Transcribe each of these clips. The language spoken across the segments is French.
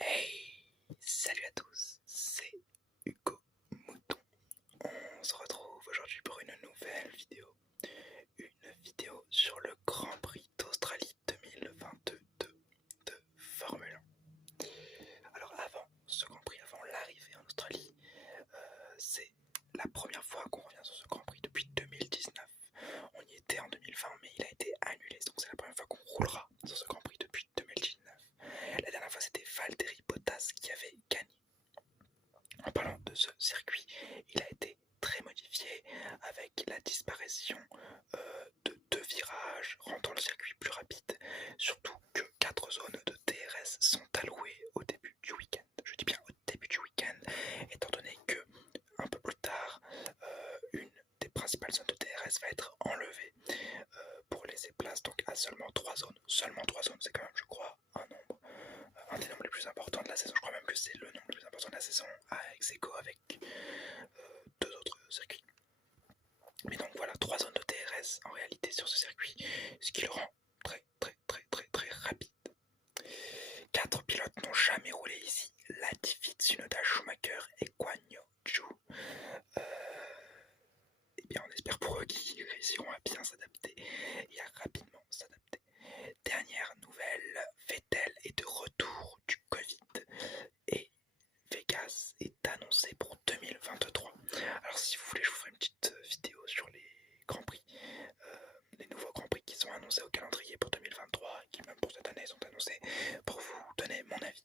Hey, salut à tous, c'est Hugo Mouton. On se retrouve aujourd'hui pour une nouvelle vidéo. Une vidéo sur le Grand Prix d'Australie 2022 de Formule 1. Alors avant ce Grand Prix, avant l'arrivée en Australie, c'est la première fois qu'on revient sur ce Grand Prix depuis 2019. On y était en 2020 mais il a été annulé, donc c'est la première fois qu'on roulera sur ce Grand Prix depuis 2019. La dernière fois c'était Valtteri Bottas qui avait gagné. En parlant de ce circuit, il a été très modifié avec la disparition de deux virages rendant le circuit plus rapide, surtout que 4 zones de DRS sont allouées au début du week-end. Je dis bien au début du week-end, étant donné que un peu plus tard, une des principales zones de DRS va être enlevée pour laisser place donc à seulement 3 zones. Seulement 3 zones, c'est quand même, je crois, un des nombres les plus importants de la saison. Je crois même que c'est le nombre le plus important de la saison, ex aequo avec deux autres circuits. Mais donc voilà, 3 zones de DRS en réalité sur ce circuit, ce qui le rend très rapide. 4 pilotes n'ont jamais roulé ici. Latifi, Tsunoda, Schumacher et Guan Yu Zhu. Eh bien on espère pour eux qu'ils réussiront à bien s'adapter et à rapidement s'adapter. Dernière nouvelle, Vettel est de retour du Covid et Vegas est annoncé pour 2023. Alors si vous voulez, je vous ferai une petite vidéo sur les Grands Prix, les nouveaux Grands Prix qui sont annoncés au calendrier pour 2023 et qui même pour cette année sont annoncés pour vous donner mon avis.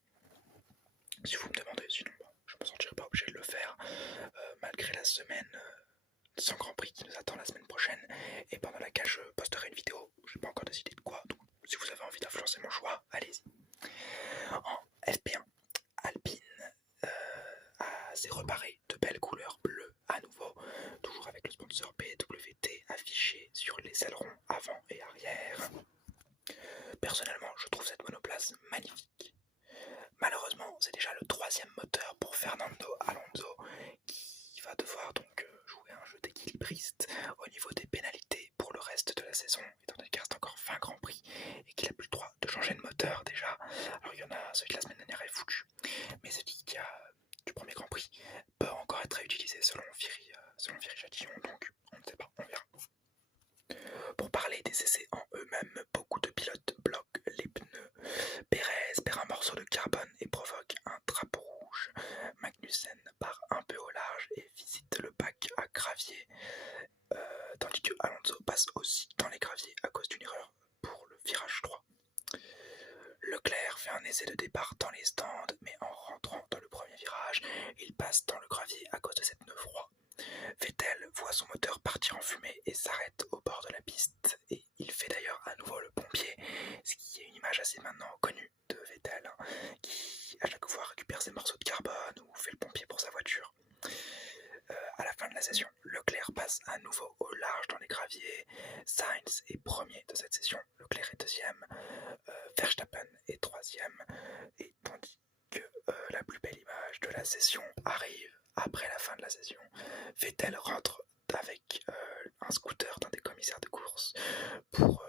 Si vous me demandez, sinon je me sentirai pas obligé de le faire malgré la semaine sans Grand Prix qui nous attend la semaine prochaine et pendant laquelle je posterai une vidéo. Je n'ai pas encore décidé de quoi, donc si vous avez envie d'influencer mon choix, allez-y. En FP1, Alpine s'est reparé de belles couleurs bleues à nouveau, toujours avec le sponsor PWT affiché sur les ailerons avant et arrière. Personnellement, je trouve cette monoplace magnifique. Malheureusement, c'est déjà le 3e moteur pour Fernando Alonso qui va devoir donc jouer un jeu d'équilibriste au niveau des pénalités pour le reste de la saison, étant donné qu'il reste encore 20 Grands Prix et qu'il n'a plus le droit de changer de moteur déjà. Alors il y en a, celui de la semaine dernière est foutu, mais celui qui a du premier Grand Prix peut encore être réutilisé selon Viry-Châtillon, donc on ne sait pas, on verra. Pour parler des essais en eux-mêmes, beaucoup de pilotes bloquent les pneus. Perez perd un morceau de carbone et provoque un drapeau rouge. Magnussen part un peu au large et visite le bac à gravier, tandis que Alonso passe aussi dans les graviers à cause d'une erreur pour le virage 3. Leclerc fait un essai de départ dans les stands, mais en rentrant dans le premier virage, il passe dans le gravier à cause de cette pneu froid. Vettel voit son moteur partir en fumée et s'arrête au bord de la piste, et il fait d'ailleurs à nouveau le pompier, ce qui est une image assez maintenant connue de Vettel, qui à chaque fois récupère ses morceaux de carbone ou fait le pompier pour sa voiture. À la fin de la session, Leclerc passe à nouveau au large dans les graviers. Sainz est premier de cette session, Leclerc est deuxième, Verstappen est troisième, et tandis que la plus belle image de la session arrive après la fin de la session. Vettel rentre avec un scooter d'un des commissaires de course pour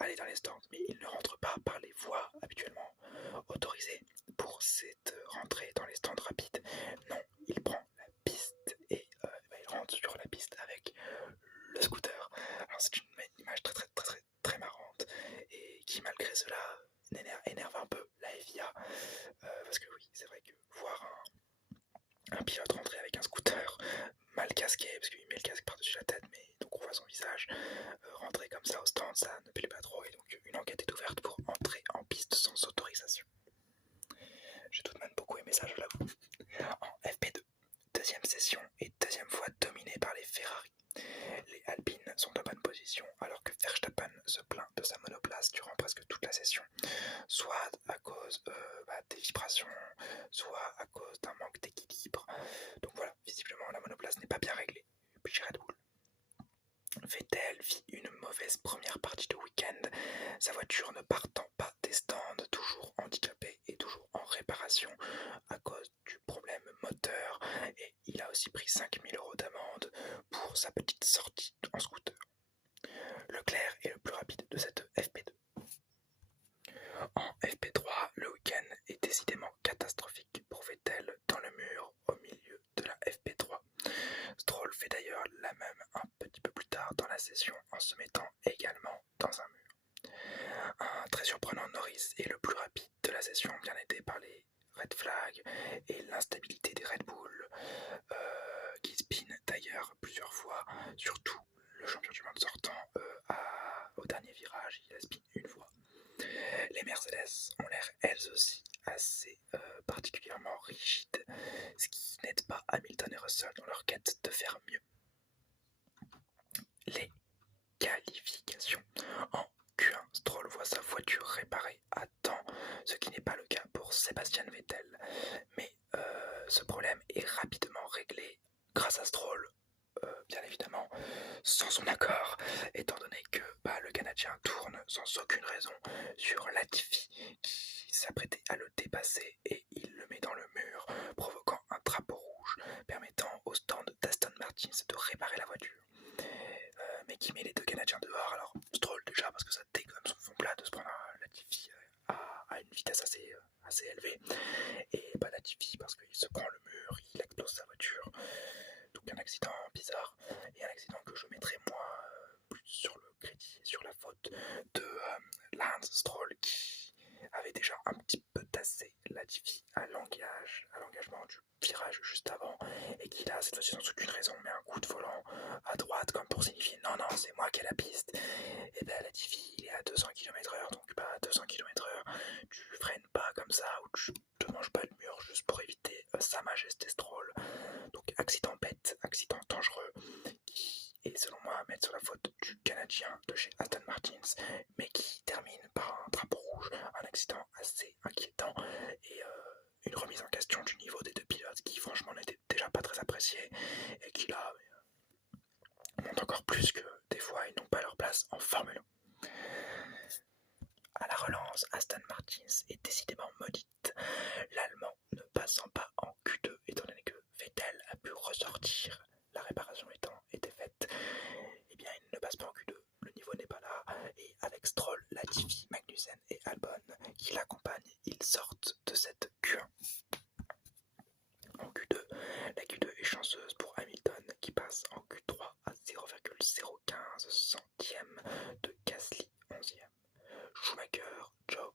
aller dans les stands, mais il ne rentre pas par les voies habituellement autorisées pour cette rentrée dans les stands rapides. Non, il prend la piste et il rentre sur la piste avec le scooter. Alors c'est une image très marrante et qui malgré cela énerve un peu la FIA parce que oui, c'est vrai que voir un pilote rentrer avec un scooter mal casqué, parce qu'il met le casque par-dessus la tête, mais donc on voit son visage, rentrer comme ça au stand, ça ne plaît pas trop, et donc une enquête est ouverte pour entrer en piste sans autorisation. J'ai tout de même beaucoup aimé ça, je l'avoue. En FP2, deuxième session et deuxième fois dominée par les Ferrari. Les Alpines sont en bonne position alors que Verstappen se plaint de sa monoplace durant presque toute la session, soit à cause des vibrations, soit à cause d'un manque d'équilibre. Donc voilà, visiblement la monoplace n'est pas bien réglée. Et puis Red Bull. Vettel vit une mauvaise première partie de week-end, sa voiture ne partant pas des stands, toujours handicapée et toujours en réparation à cause du problème moteur, et il a aussi pris 5 000 € d'amende pour sa petite sortie en scooter. Leclerc est le plus rapide de cette FP2. En FP3, le week-end est décidément catastrophique. assez particulièrement rigide, ce qui n'aide pas Hamilton et Russell dans leur quête de faire mieux. Les qualifications. En Q1, Stroll voit sa voiture réparée à temps, ce qui n'est pas le cas pour Sebastian Vettel. Mais ce problème est rapidement réglé grâce à Stroll, bien évidemment, sans son accord, étant donné que le Canadien tourne sans aucune raison sur Latifi qui s'apprêtait à le dépasser et il le met dans le mur, provoquant un drapeau rouge permettant au stand d'Aston Martin de réparer la voiture. Mais qui met les deux Canadiens dehors. Alors Stroll déjà parce que ça dégomme son fond plat de se prendre Latifi à une vitesse assez élevée, et Latifi parce qu'il se prend le mur, il explose sa voiture. Donc un accident bizarre, et un accident que je mettrai moi plus sur le crédit et sur la faute de Lance Stroll qui avait déjà un petit peu tassé Latifi à l'engagement du virage juste avant, et qui là cette fois-ci sans aucune raison met un coup de volant à droite comme pour signifier non c'est moi qui ai la piste. Et Latifi il est à 200 km/h, donc à 200 km/h tu freines pas comme ça ou tu te manges pas le mur juste pour éviter Sa Majesté Stroll. Donc accident bête, accident dangereux qui est selon moi à mettre sur la faute du Canadien de chez Aston Martin, mais qui termine par un drapeau rouge, un accident assez inquiétant et une remise en question du niveau des deux pilotes qui franchement n'était déjà pas très apprécié et qui là montrent encore plus que des fois ils n'ont pas leur place en Formule 1. À la relance, Aston Martin est décidément maudite, l'Allemand ne passant pas en Q2 étant donné que Vettel a pu ressortir, la réparation était faite, et bien il ne passe pas en Q2, le niveau n'est pas là, et avec Stroll, Latifi, Magnussen et Albon qui l'accompagnent, ils sortent de cette Q1. En Q2, la Q2 est chanceuse pour Hamilton qui passe en Q3 à 0,015 centième de Gasly 11e. Schumacher, Joe,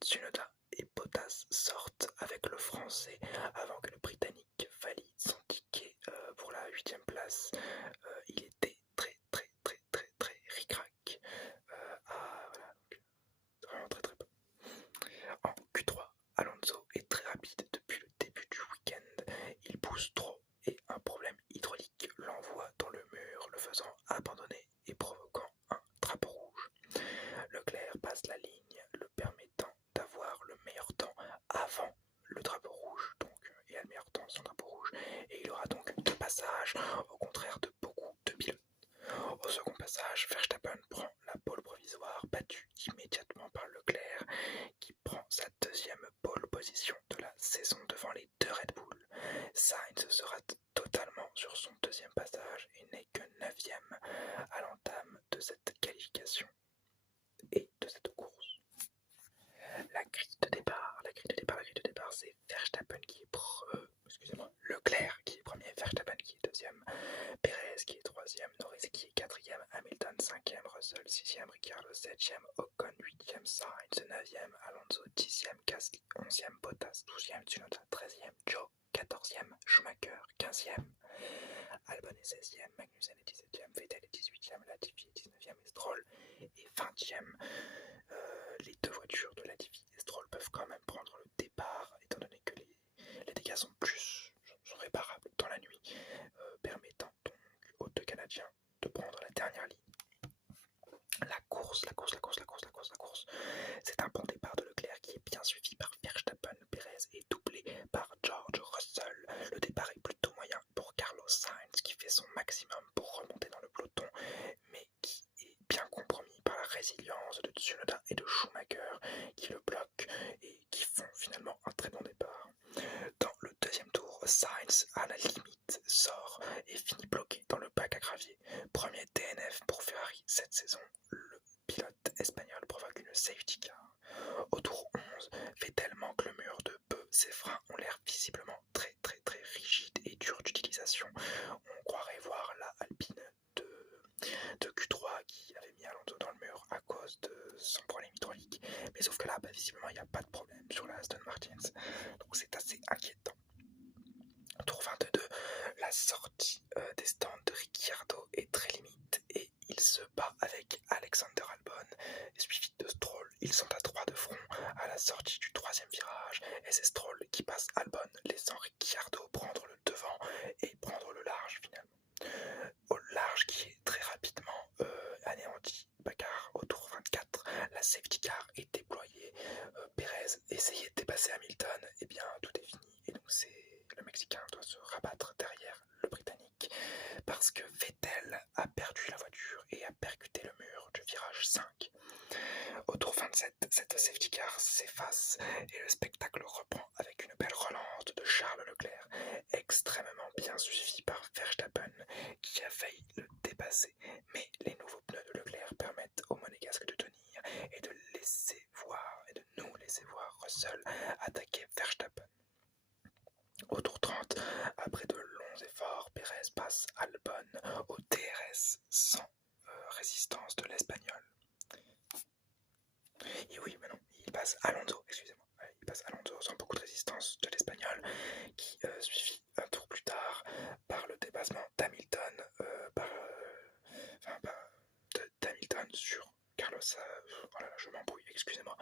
Tsunoda et Bottas sortent avec le français avant que le britannique valide son ticket pour la 8e place. Il était très ric-rac. Voilà, vraiment très peu. En Q3, Alonso est très rapide depuis le début du week-end. Il pousse trop et un problème hydraulique l'envoie dans le mur, le faisant abandonner et provoquant un drapeau rouge. Leclerc passe la ligne, le permettant d'avoir le meilleur temps avant le drapeau rouge, et a le meilleur temps sans drapeau rouge, et il aura donc 2 passages, au contraire de beaucoup de pilotes. Au second passage, Verstappen prend la pole provisoire, battue immédiatement par Leclerc, qui prend sa 2e pole position de la saison devant les 2 Red Bull. Sainz sera totalement sur son 2e passage et n'est que 9e à l'entame de cette qualification et de cette course. La grille de départ, c'est Verstappen qui est Leclerc qui est premier, Verstappen qui est 2e, Perez qui est 3e, Norris qui est 4e, Hamilton 5e, Russell 6e, Ricciardo 7e, Ocon 8e, Sainz 9e, Alonso 10e, Gasly 11e, Bottas 12e, Tsunoda 13e, Joe 14e, Schumacher 15e, Albon est 16e, Magnussen est 17e, Vettel est 18e, Latifi est 19e et Stroll est 20e. Les 2 voitures de Latifi et Stroll peuvent quand même prendre le départ, étant donné que les dégâts sont réparables dans la nuit, permettant donc aux 2 Canadiens de prendre la dernière ligne. La course, c'est un bon départ de Leclerc qui est bien suivi par Verstappen, Perez et doublé par George Russell. Le départ est plutôt moyen pour Carlos Sainz qui fait son maximum pour remonter dans le peloton, mais qui est bien compromis par la résilience de Tsunoda et de Schumacher qui le bloquent et qui font finalement un très bon départ. Dans le 2e tour, Sainz à la limite sort et finit bloqué dans le bac à gravier. Premier DNF pour Ferrari cette saison, le pilote espagnol provoque une safety car. Au tour 11, Vettel manque le mur de peu, ses freins ont l'air visiblement très rigides et durs d'utilisation. On croirait voir la Alpine de Q3 qui avait mis Alonso dans le mur à cause de son problème hydraulique, mais sauf que là visiblement il n'y a pas de problème sur la Aston Martin, donc c'est assez inquiétant. Tour 22, la sortie des stands de Ricciardo est très limite et il se bat avec Alexander Albon, suivi de Stroll. Ils sont à 3 de front à la sortie du 3e virage. et c'est Stroll qui passe Albon, laissant Ricciardo prendre le devant et prendre le large finalement. Au large qui est très rapidement anéanti car au tour 24, la safety car est déployée. Pérez essayait de dépasser Hamilton, et bien tout est fini. Et donc le Mexicain doit se rabattre derrière le Britannique parce que Vettel a perdu la voiture et a percuté le mur du virage 5. Au tour 27, cette safety car s'efface et le spectacle reprend avec une belle relance de Charles Leclerc, extrêmement bien suivi par Verstappen qui a failli le dépasser. Mais les nouveaux pneus de Leclerc permettent au Monégasque de tenir et de nous laisser voir Russell attaquer Verstappen. Au tour 30, après de longs efforts, Pérez passe Albon au DRS sans résistance de l'Espagnol. Et oui, mais non, il passe Alonso, excusez-moi. Il passe Alonso sans beaucoup de résistance de l'Espagnol, qui suivit un tour plus tard par le dépassement d'Hamilton, d'Hamilton sur Carlos. Oh là là, je m'embrouille, excusez-moi.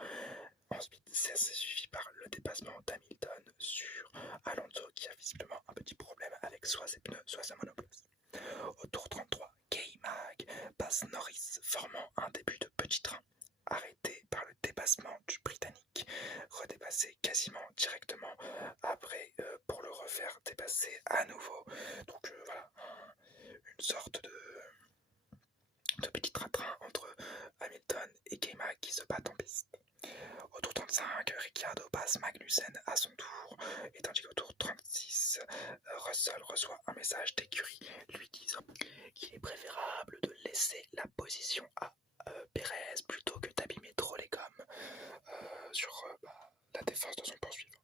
Ensuite, c'est suivi par le dépassement d'Hamilton sur Alonso, qui a visiblement un petit problème avec soit ses pneus, soit sa monoplace. Au tour 33, K-Mag passe Norris, formant un début de petit train. Arrêté par le dépassement du Britannique, redépassé quasiment directement après pour le refaire dépasser à nouveau. Donc voilà, une sorte de petit train entre Hamilton et K-Mag qui se battent en piste. Au tour 35, Ricciardo passe Magnussen à son tour, et tandis qu'au tour 36, Russell reçoit un message d'écurie lui disant qu'il est préférable de laisser la position à Pérez plutôt que d'abîmer trop les gommes sur la défense de son poursuivant.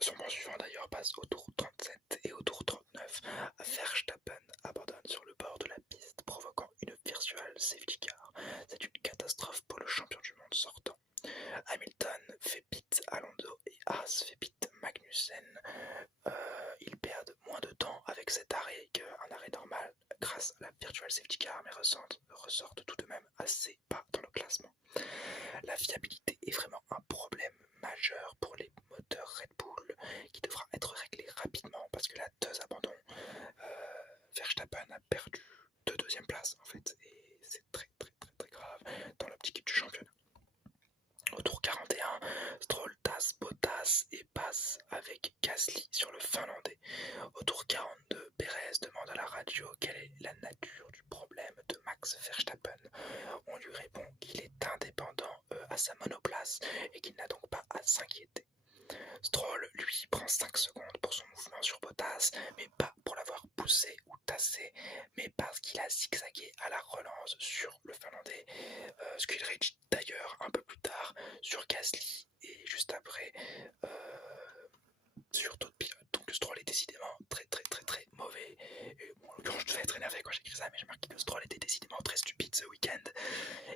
Son poursuivant d'ailleurs passe au tour 37 et au tour 39, Verstappen abandonne sur le bord de la piste, provoquant une virtual safety car. C'est une catastrophe pour le champion du monde sortant. Hamilton fait pit Alonso et Haas fait pit Magnussen. Ils perdent moins de temps avec cet arrêt qu'un arrêt normal grâce à la virtual safety car, mais ressortent tout de même assez bas dans le classement. La fiabilité est vraiment un problème majeur pour les moteurs Red Bull qui devra être réglé rapidement parce que là, 2 abandons. Verstappen a perdu 2 deuxième places en fait, et c'est très grave dans l'optique du championnat. Au tour 41, Stroll tasse Bottas et passe avec Gasly sur le Finlandais. Au tour 42, Pérez demande à la radio quelle est la nature du problème de Max Verstappen. On lui répond qu'il est indépendant à sa monoplace et qu'il n'a donc pas à s'inquiéter. Stroll, lui, prend 5 secondes pour son mouvement sur Bottas, mais pas pour l'avoir poussé ou tassé, mais parce qu'il a zigzagué à la relance sur le Finlandais, ce qu'il rédige d'ailleurs un peu plus tard sur Gasly et juste après sur d'autres pilotes. Donc Stroll est décidément très mauvais. Et bon, en l'occurrence, je devais être énervé quand j'écris ça, mais j'ai marqué que Stroll était décidément très stupide ce week-end.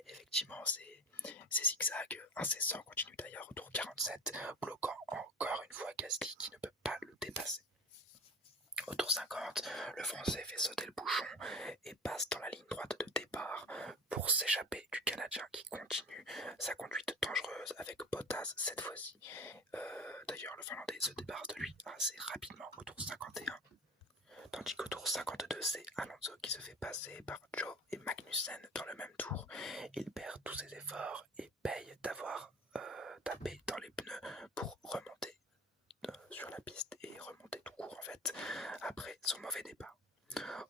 Effectivement, ces zigzags incessants continuent d'ailleurs au tour 47, bloquant encore une fois Gasly qui ne peut pas le dépasser. Au tour 50, le Français fait sauter le bouchon et passe dans la ligne droite de départ pour s'échapper du Canadien qui continue sa conduite dangereuse avec Bottas cette fois-ci. D'ailleurs, le Finlandais se débarrasse de lui assez rapidement au tour 51. Tandis qu'au tour 52, c'est Alonso qui se fait passer par Joe et Magnussen dans le même tour. Il perd tous ses efforts et paye d'avoir tapé dans les pneus pour remonter sur la piste et remonter tout court en fait après son mauvais départ.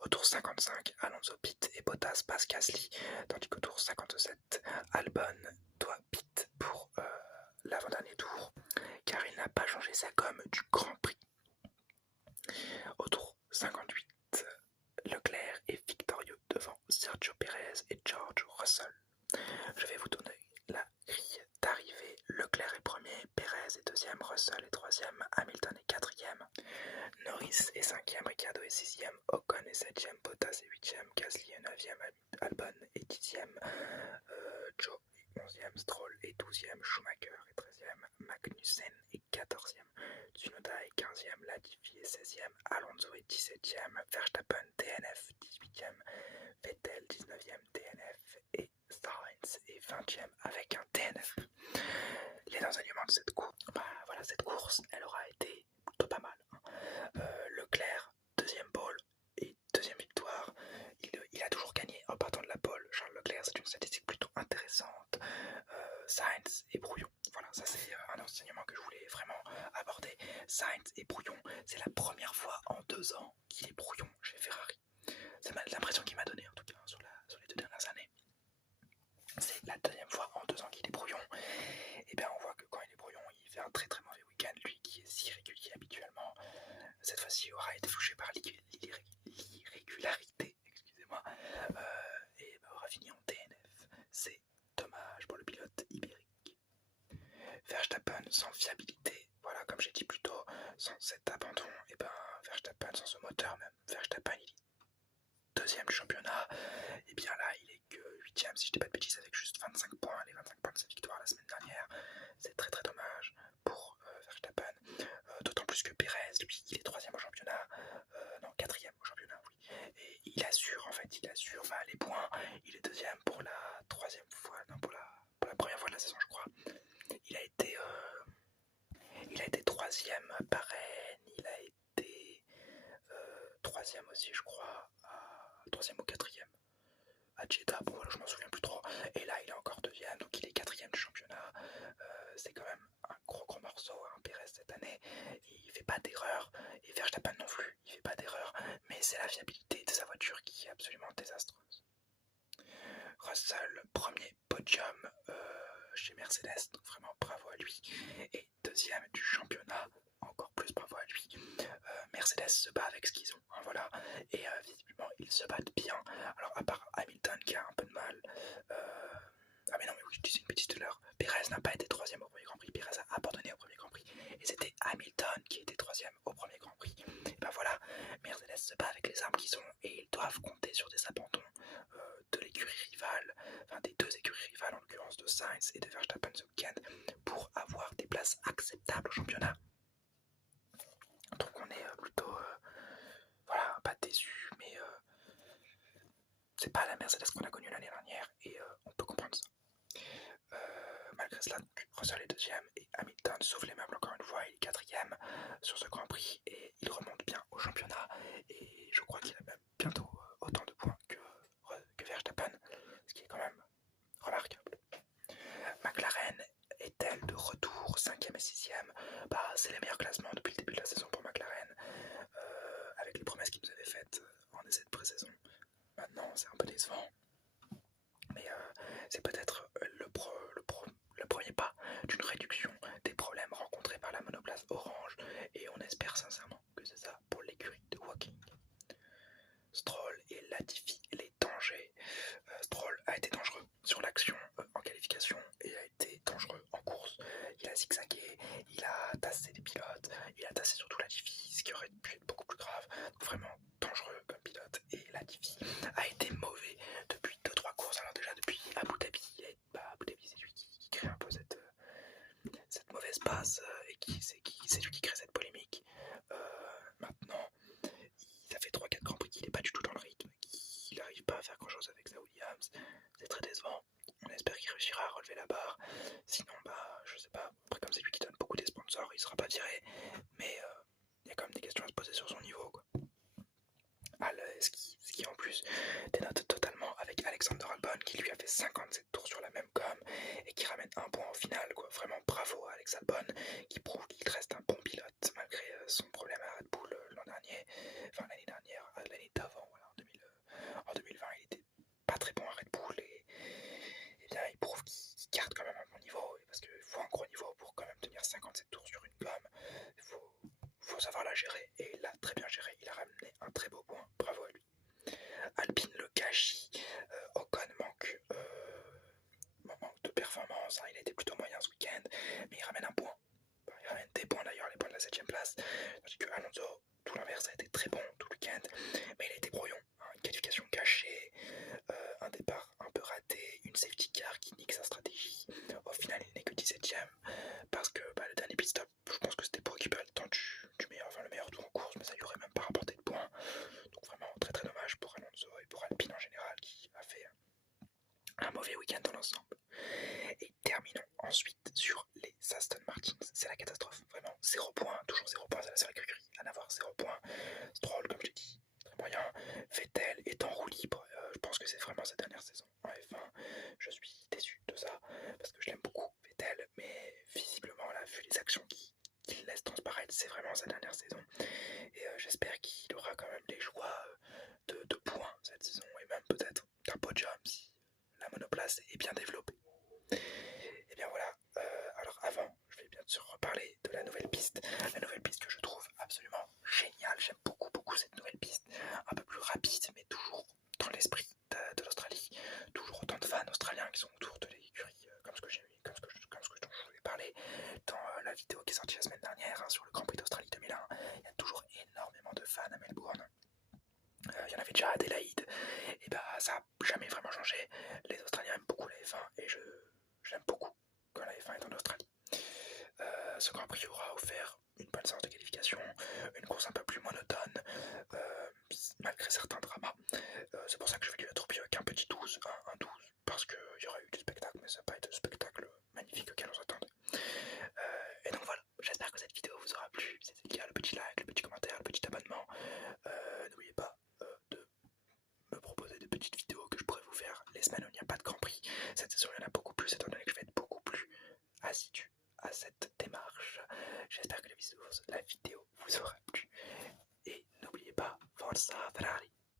Au tour 55, Alonso pit et Bottas passe Gasly, tandis qu'au tour 57, Albon doit pit pour l'avant-dernier tour car il n'a pas changé sa gomme du Grand Prix. Au tour 58, Leclerc est victorieux devant Sergio Pérez et George Russell. Je vais vous donner la grille d'arrivée. Leclerc est premier, Pérez est deuxième, Russell est troisième, Hamilton est quatrième, Norris est cinquième, Ricciardo est sixième, Ocon est septième, Bottas est huitième, Gasly est neuvième, Albon est dixième, Joe est onzième, Stroll est douzième, Schumacher est treizième, Magnussen est quatorzième, Tsunoda est quinzième, Latifi est seizième, Alonso est dix-septième, Verstappen DNF 18e, Vettel 19e DNF et Sainz est 20e avec un DNF. Les enseignements de cette course, voilà, cette course Sainz est brouillon. C'est la première fois en 2 ans qu'il est brouillon chez Ferrari. C'est l'impression qu'il m'a donné en tout cas sur les 2 dernières années. C'est la 2e fois en 2 ans qu'il est brouillon. Et bien on voit que quand il est brouillon, il fait un très très mauvais week-end. Lui qui est si régulier habituellement, cette fois-ci aura été touché par l'irrégularité, excusez-moi, et aura fini en DNF. C'est dommage pour le pilote ibérique. Verstappen sans fiabilité, voilà, comme j'ai dit plus tôt, sans cet abandon, et ben Verstappen sans ce moteur même, Verstappen il est 2e du championnat, et bien là il est que 8e si je dis pas de bêtises avec juste 25 points, les 25 points de sa victoire la semaine dernière, c'est très très dommage pour Verstappen, d'autant plus que Perez, lui il est 3e au championnat, non 4e au championnat, oui, et il assure en fait, les points, il est 2e pour la 3e fois, non pour la première fois de la saison je crois, il a été 3e à Bahreïn, il a été 3e aussi je crois, 3e ou 4e à Jeddah, bon voilà je m'en souviens plus trop, et là il est encore 2e, donc il est 4e du championnat, c'est quand même un gros morceau, hein, Perez cette année, il fait pas d'erreur, et Verstappen non plus, il fait pas d'erreur, mais c'est la fiabilité de sa voiture qui est absolument désastreuse. Russell, premier podium chez Mercedes, donc vraiment bravo à lui, et 2e du championnat, encore plus bravo à lui. Mercedes se bat avec ce qu'ils ont, hein, voilà, et visiblement ils se battent bien. Alors à part Hamilton qui a un peu de mal, ah mais non mais oui je disais une petite l'heure, Perez n'a pas été 3e au premier Grand Prix, Perez a abandonné au premier Grand Prix, et c'était Hamilton qui était 3e au premier Grand Prix. Et ben voilà, Mercedes se bat avec les armes qu'ils ont, et ils doivent compter sur des abandons de l'écurie rivale, enfin des 2 écuries rivales en l'occurrence de Sainz et de Verstappen ce week-end, pour avoir des places acceptables au championnat. Donc on est plutôt, voilà, pas déçu, mais c'est pas la Mercedes qu'on a connue l'année dernière, et on peut comprendre ça. Malgré cela, donc, Russell est 2e, et Hamilton sauve les meubles encore une fois, il est 4e sur ce Grand Prix, et il remonte bien au championnat, et je crois qu'il a même bientôt autant de points que Verstappen, ce qui est quand même remarquable. McLaren est-elle de retour 5e et 6e? Bah, c'est les meilleurs classements depuis le début de la saison pour McLaren, avec les promesses qu'ils nous avaient faites en essai de pré-saison. Maintenant, c'est un peu décevant, mais c'est peut-être le premier pas d'une réduction des problèmes rencontrés par la monoplace orange, et on espère sincèrement que c'est ça pour l'écurie de Woking. Stroll et Latifi, les dangers. Stroll a été dangereux sur l'action en qualification et a été dangereux en course. Il a zigzagué, il a tassé les pilotes, il a tassé surtout Latifi, ce qui aurait pu être beaucoup plus grave. Donc vraiment dangereux comme pilote. Et Latifi a été mauvais depuis 2-3 courses. Alors déjà depuis Abu Dhabi, Abu Dhabi c'est lui qui crée un peu cette mauvaise passe et c'est lui qui crée cette polémique. Maintenant, ça fait 3-4 Grands Prix qu'il n'est pas du tout dans le rythme, qu'il n'arrive pas à faire grand chose avec sa Williams, c'est très décevant. On espère qu'il réussira à relever la barre, sinon bah je sais pas, après comme c'est lui qui donne beaucoup des sponsors, il sera pas viré, mais il y a quand même des questions à se poser sur son niveau quoi. Ce qui en plus dénote totalement avec Alexander Albon qui lui a fait 57 tours sur la même gomme et qui ramène un point au final quoi. Vraiment bravo à Alex Albon qui prouve qu'il reste un bon pilote malgré son problème à Red Bull l'an dernier, enfin l'année dernière, l'année d'avant, voilà, en 2020 il était pas très bon à Red Bull et bien il prouve qu'il garde quand même un bon niveau, parce qu'il faut un gros niveau pour quand même tenir 57 tours sur une gomme, il faut savoir la gérer, et il l'a très bien géré, il a ramené un très beau point, bravo à lui. Alpine le gâchis, Ocon manque de performance, hein, il a été plutôt moyen ce week-end, mais il ramène un point, enfin, il ramène des points d'ailleurs, les points de la 7ème place, tandis que Alonso, tout l'inverse, a été très bon tout le week-end, mais il a été brouillon, hein, une qualification gâchée, un départ un peu raté, une safety car qui nique sa stratégie, au final il n'est que 17ème, parce que le dernier pit stop, je pense que c'était pour récupérer le temps du meilleur, enfin le meilleur tour en course, mais ça lui aurait même pas rapporté de points, donc vraiment très très dommage pour Alonso et pour Alpine en général qui a fait un mauvais week-end dans l'ensemble. Et terminons ensuite sur les Aston Martin, c'est la catastrophe, vraiment 0 points, toujours 0 points, c'est la seule écurie à n'avoir 0 points. Stroll comme je l'ai dit, très moyen, Vettel est en roue libre, je pense que c'est vraiment sa dernière saison en F1, je suis déçu de ça, parce que je l'aime beaucoup Vettel, mais visiblement là, vu les actions qu'il laisse transparaître, c'est vraiment sa dernière saison. Et j'espère qu'il aura quand même les choix de points cette saison, et même peut-être d'un podium si la monoplace est bien développée. Et bien voilà, alors avant, je vais bien sûr reparler de la nouvelle piste que je trouve absolument géniale. J'aime beaucoup cette nouvelle piste, un peu plus rapide, mais toujours dans l'esprit de l'Australie. Toujours autant de fans australiens qui sont autour de l'écurie, comme ce dont je vous ai parlé dans la vidéo qui est sortie la semaine dernière sur le Grand Prix d'Australie 2001. Il y a toujours énormément de fans à Melbourne. Il y en avait déjà à Adélaïde, et bah ça n'a jamais vraiment changé. Les Australiens aiment beaucoup la F1 et j'aime beaucoup quand la F1 est en Australie. Ce Grand Prix aura offert une bonne séance de qualification, une course un peu plus monotone, malgré certains dramas. C'est pour ça que je vais lui attribuer avec un petit 12, un 12, parce qu'il y aura eu du spectacle, mais ça n'a pas été le spectacle magnifique auquel on s'attendait. Et donc voilà, j'espère que cette vidéo vous aura plu. Si c'est le cas, le petit like, le petit commentaire, le petit abonnement. N'oubliez pas de me proposer des petites vidéos que je pourrais vous faire les semaines où il n'y a pas de Grand Prix. Cette saison, il y en a beaucoup plus, étant donné que je vais être beaucoup plus assidu à cette démarche. J'espère que la vidéo vous aura plu. Et n'oubliez pas, Forza Ferrari!